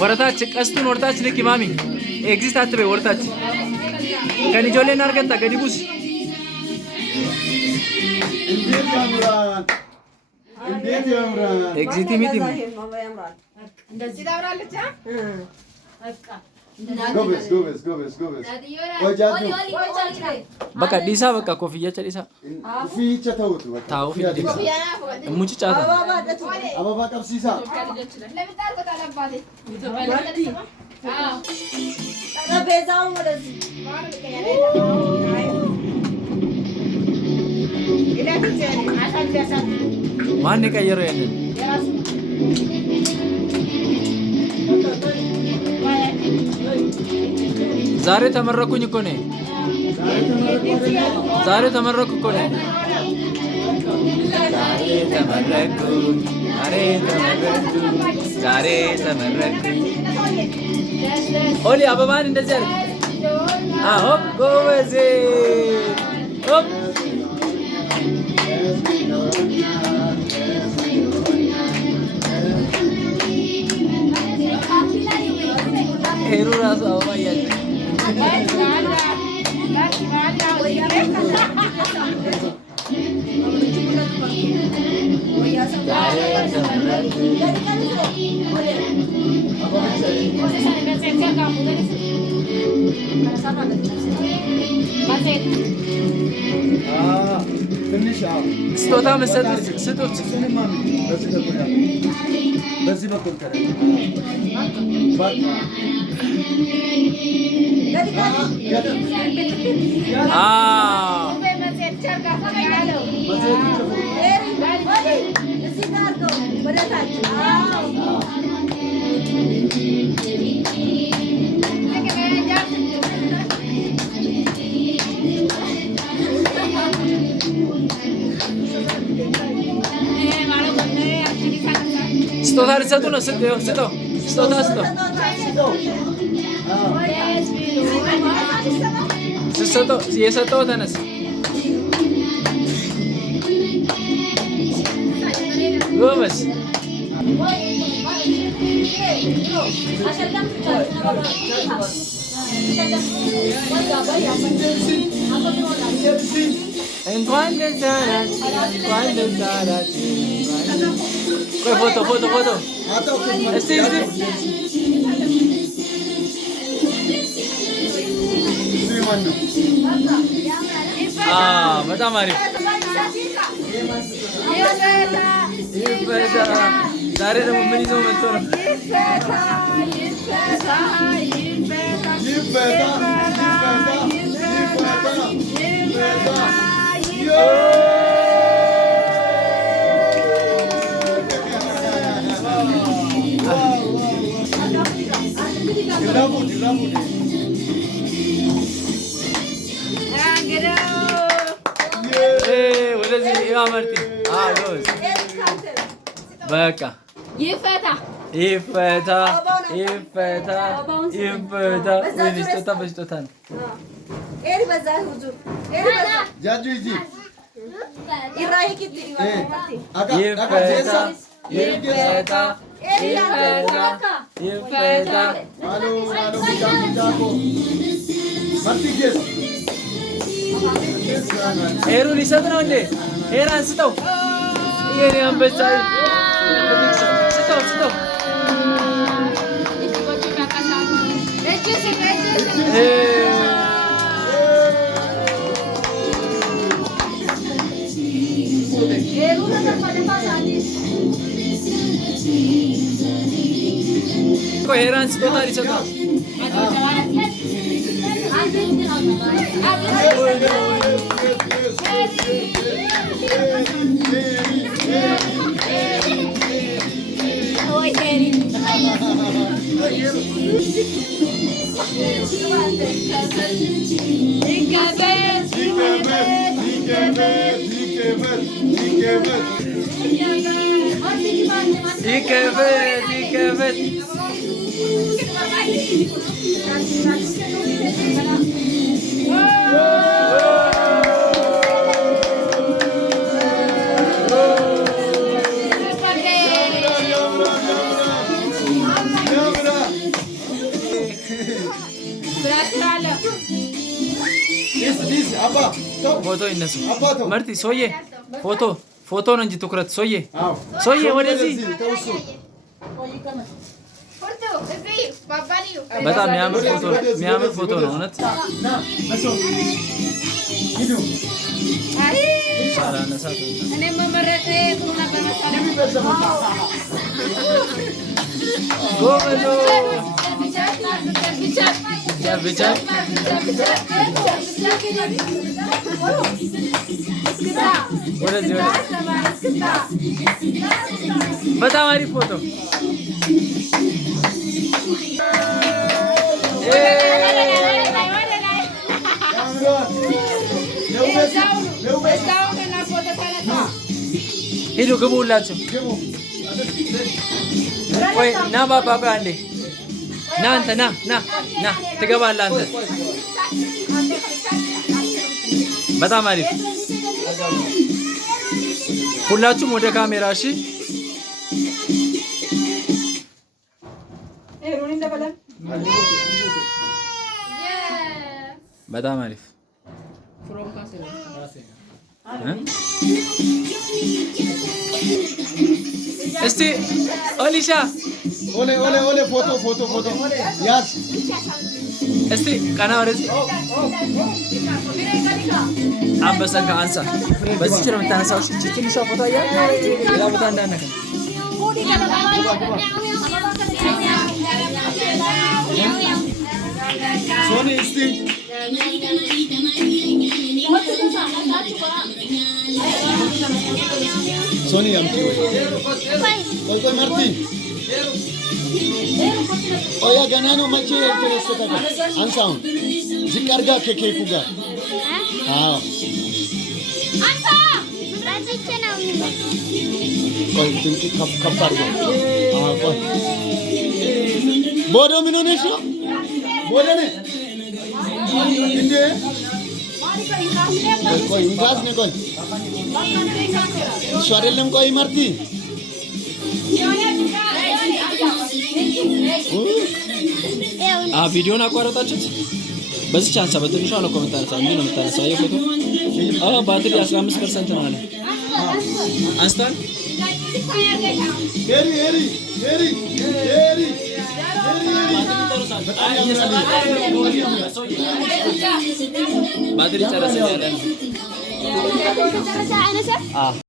ወረታች ቀስቱን ወርታች ልክ ማሚ ኤግዚስት አትበይ ወርታች ከኒጆሌን አርገታ ገዲቡስ እንዴት ያምራል! ኤግዚት ሚቲ እንደዚህ ታምራለች። ጎበዝ ጎበዝ ጎበዝ ጎበዝ በቃ ዲሳ በቃ ኮፍያ ጨዲሳ ፊቸ ተውት በቃ ታው ፊ ሙጭ ጫታ አበባ ቀብሲሳ ማን የቀየረው ያንን ዛሬ ተመረኩኝ እኮ ነኝ። ዛሬ ተመረኩ እኮ ነኝ። ዛሬ ተመረኩኝ። ኦሊ አበባን እንደዚህ አለ። አዎ ጎበዜ ሆፕ ሄሩ ራሱ አበባ እያለ ስጦታ መሰጠት ስጡት። በዚህ በኩል ስጦታ ሊሰጡ ነው። ስጠው ስጦታ ስጠው ስሰጠው የሰጠው ተነስ ጎበዝ እንኳን ደስ አላችሁ እንኳን ደስ አላችሁ። ቆይ ፎቶ ፎቶ ፎቶ እስቲ በጣም አሪፍ ይፈታ። ዛሬ ደግሞ ምን ይዞ መጥቶ ነው? በቃ ይፈታ ይፈታ ይፈታ ይፈታ። ስጦታ በስጦታ ነው። ይፈታ ይፈታ ሄሩ ሊሰጥ ነው እንዴ? ሄራን ስጠው። የኔ አንበሳ ስጠው ስጠው። ሄራን ስጦታ ሊሰጥ ነው። ዲስ አባ ተው ፎቶ ይነሱ። አባቶ መርቲ ሶዬ ፎቶ ነው እንጂ ትኩረት ሶዬ አዎ ሶዬ ወደዚህ ተውሱ በጣም የሚያምር ፎቶ ነው እውነት። ሂዱ ሳላነሳት ጎበዞ ብቻ ወደዚህ በጣም አሪፍ ፎቶ ሂዱ ግቡ ሁላችሁ። ቆይ ና ባባ ቆይ አንዴ ና አንተ ና ትገባለህ አንተ። በጣም አሪፍ ሁላችሁም ወደ ካሜራ እሺ። በጣም አሪፍ እስቲ ኦሊሻ ኦሌ ፎቶ ያዝ እስቲ ቀና ወደዚህ አንበሳን ከአንሳ በዚህ ነው የምታነሳው። እሺ ትንሿ ፎቶ አያ ሌላ ቦታ እንዳነካ ሶኒ እስቲ ሶኒ አምጪ ወይ ማርቲ ኦያ ገና ነው መቼ ተነስተታ አንሳው ዝቅ አድርጋ ከኬኩ ጋር አዎ አንሳ ራስቼ ነው ቆይ ትንሽ ከፍ አድርጋ አዎ ቆይ ቦዶ ምን ሆነሽ ነው ቦዶ ነህ እንዴ ቆይ እንጋዝ ነው ቆይ እሱ አይደለም ቆይ ማርቲ ቪዲዮን አቋረጣችሁት። በዚህ ቻንስ በትንሿ ነው ኮሜንት አነሳው እንዴ ነው የምታነሳው? የፎቶ ባትሪ 15% ነው አለ አንስታል። ባትሪ ጨረሰ ያለ